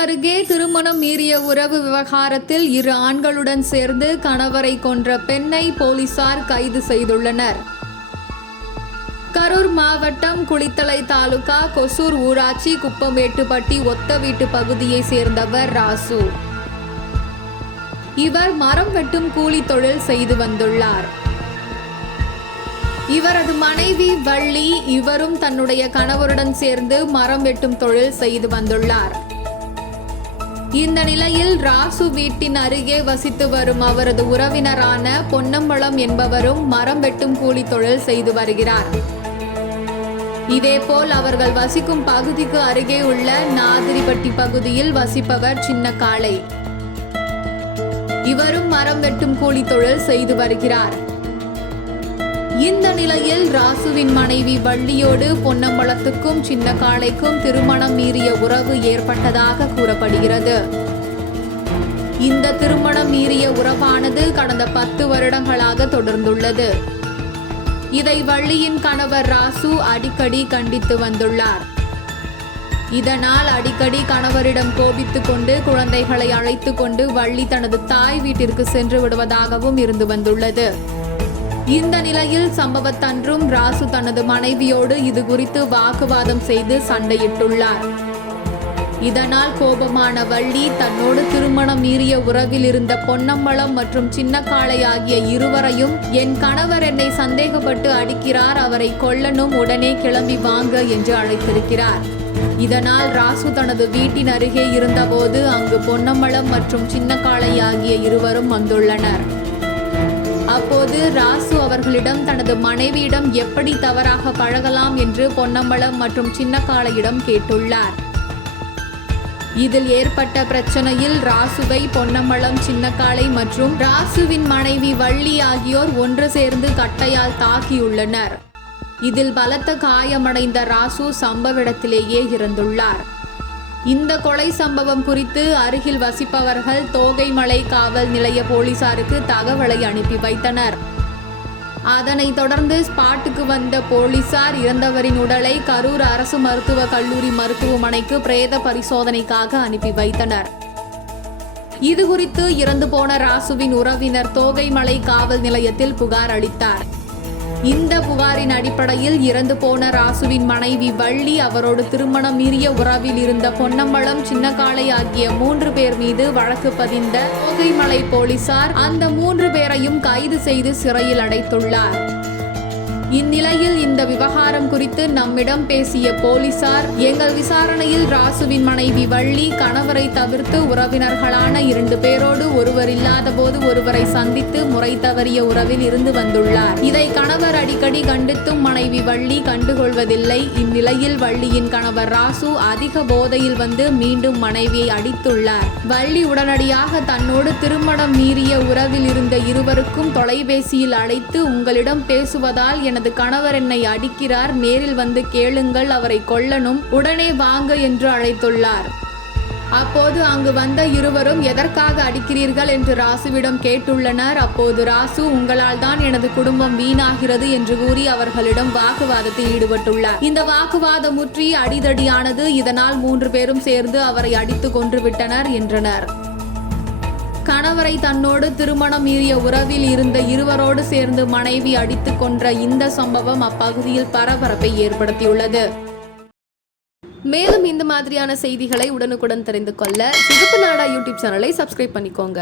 அருகே திருமணம் மீறிய உறவு விவகாரத்தில் 2 ஆண்களுடன் சேர்ந்து கணவரை கொன்ற பெண்ணை போலீசார் கைது செய்துள்ளனர். கரூர் மாவட்டம் குளித்தலை தாலுகா கொசூர் ஊராட்சி குப்பமேட்டுப்பட்டி ஒத்தவீட்டு பகுதியை சேர்ந்தவர் ராசு. இவர் மரம் வெட்டும் கூலி தொழில் செய்து வந்துள்ளார். இவரது மனைவி வள்ளி இவரும் தன்னுடைய கணவருடன் சேர்ந்து மரம் வெட்டும் தொழில் செய்து வந்துள்ளார். இந்த நிலையில் ராசு வீட்டின் அருகே வசித்து வரும் அவரது உறவினரான பொன்னம்பலம் என்பவரும் மரம் வெட்டும் கூலி தொழில் செய்து வருகிறார். இதேபோல் அவர்கள் வசிக்கும் பகுதிக்கு அருகே உள்ள நாதிரிப்பட்டி பகுதியில் வசிப்பவர் சின்ன காளை. இவரும் மரம் வெட்டும் கூலி தொழில் செய்து வருகிறார். இந்த நிலையில் ராசுவின் மனைவி வள்ளியோடு பொன்னம்பலத்துக்கும் சின்ன காளைக்கும் திருமணம் மீறிய உறவு ஏற்பட்டதாக கூறப்படுகிறது. இந்த திருமணம் மீறிய உறவானது கடந்த 10 வருடங்களாக தொடர்ந்துள்ளது. இதை வள்ளியின் கணவர் ராசு அடிக்கடி கண்டித்து வந்துள்ளார். இதனால் அடிக்கடி கணவரிடம் கோபித்துக் கொண்டு குழந்தைகளை அழைத்து கொண்டு வள்ளி தனது தாய் வீட்டிற்கு சென்று விடுவதாகவும் இருந்து வந்துள்ளது. இந்த நிலையில் சம்பவத்தன்றும் ராசு தனது மனைவியோடு இது குறித்து வாக்குவாதம் செய்து சண்டையிட்டுள்ளார். இதனால் கோபமான வள்ளி தன்னோடு திருமணம் மீறிய உறவில் இருந்த பொன்னம்பலம் மற்றும் சின்ன காளை ஆகிய இருவரையும் என் கணவர் என்னை சந்தேகப்பட்டு அடிக்கிறார், அவரை கொல்லணும், உடனே கிளம்பி வாங்க என்று அழைத்திருக்கிறார். இதனால் ராசு தனது வீட்டின் அருகே இருந்தபோது அங்கு பொன்னம்பலம் மற்றும் சின்ன காளை ஆகிய இருவரும் வந்துள்ளனர். அப்போது ராசு அவர்களிடம் தனது மனைவியிடம் எப்படி தவறாக பழகலாம் என்று பொன்னம்பலம் மற்றும் சின்ன காளையிடம் கேட்டுள்ளார். இதில் ஏற்பட்ட பிரச்சனையில் ராசுவை பொன்னம்பலம், சின்ன காளை மற்றும் ராசுவின் மனைவி வள்ளி ஆகியோர் ஒன்று சேர்ந்து கட்டையால் தாக்கியுள்ளனர். இதில் பலத்த காயமடைந்த ராசு சம்பவ இடத்திலேயே இறந்துள்ளார். இந்த கொலை சம்பவம் குறித்து அருகில் வசிப்பவர்கள் தோகைமலை காவல் நிலைய போலீசாருக்கு தகவலை அனுப்பி வைத்தனர். அதனைத் தொடர்ந்து ஸ்பாட்டுக்கு வந்த போலீசார் இறந்தவரின் உடலை கரூர் அரசு மருத்துவக் கல்லூரி மருத்துவமனைக்கு பிரேத பரிசோதனைக்காக அனுப்பி வைத்தனர். இதுகுறித்து இறந்து போன ராசுவின் உறவினர் தோகைமலை காவல் நிலையத்தில் புகார் அளித்தார். இந்த புகாரின் அடிப்படையில் இறந்து போன ராசுவின் மனைவி வள்ளி, அவரோடு திருமணம் மீறிய உறவில் இருந்த பொன்னம்பலம், சின்ன காளை ஆகிய 3 பேர் மீது வழக்கு பதிந்த தோகைமலை போலீசார் அந்த 3 பேரையும் கைது செய்து சிறையில் அடைத்துள்ளார். இந்நிலையில் இந்த விவகாரம் குறித்து நம்மிடம் பேசிய போலீசார், எங்கள் விசாரணையில் ராசுவின் மனைவி வள்ளி கணவரை தவிர்த்து உறவினர்களான 2 பேரோடு ஒருவர் இல்லாத போது ஒருவரை சந்தித்து முறை தவறிய உறவில் இருந்து வந்துள்ளார். இதை கணவர் அடிக்கடி கண்டித்தும் மனைவி வள்ளி கண்டுகொள்வதில்லை. இந்நிலையில் வள்ளியின் கணவர் ராசு அதிக போதையில் வந்து மீண்டும் மனைவியை அடித்துள்ளார். வள்ளி உடனடியாக தன்னோடு திருமணம் மீறிய உறவில் இருந்த இருவருக்கும் தொலைபேசியில் அழைத்து, உங்களிடம் பேசுவதால் எனது கணவர் என்னை அடிக்கிறார், நேரில் வந்து கேளுங்கள், அவரை கொல்லணும், உடனே வாங்க என்று அழைத்துள்ளார். அப்போது அங்கு வந்த இருவரும் எதற்காக அடிக்கிறீர்கள் என்று ராசுவிடம் கேட்டுள்ளனர். அப்போது ராசு, உங்களால் தான் எனது குடும்பம் வீணாகிறது என்று கூறி அவர்களிடம் வாக்குவாதத்தில் ஈடுபட்டுள்ளார். இந்த வாக்குவாதம் முற்றி அடிதடியானது. இதனால் 3 பேரும் சேர்ந்து அவரை அடித்து கொன்றுவிட்டனர் என்றனர். கணவரை தன்னோடு திருமணம் மீறிய உறவில் இருந்த இருவரோடு சேர்ந்து மனைவி அடித்து கொன்ற இந்த சம்பவம் அப்பகுதியில் பரபரப்பை ஏற்படுத்தியுள்ளது. மேலும் இந்த மாதிரியான செய்திகளை உடனுக்குடன் தெரிந்து கொள்ள சிகப்பு நாடா யூடியூப் சேனலை சப்ஸ்கிரைப் பண்ணிக்கோங்க.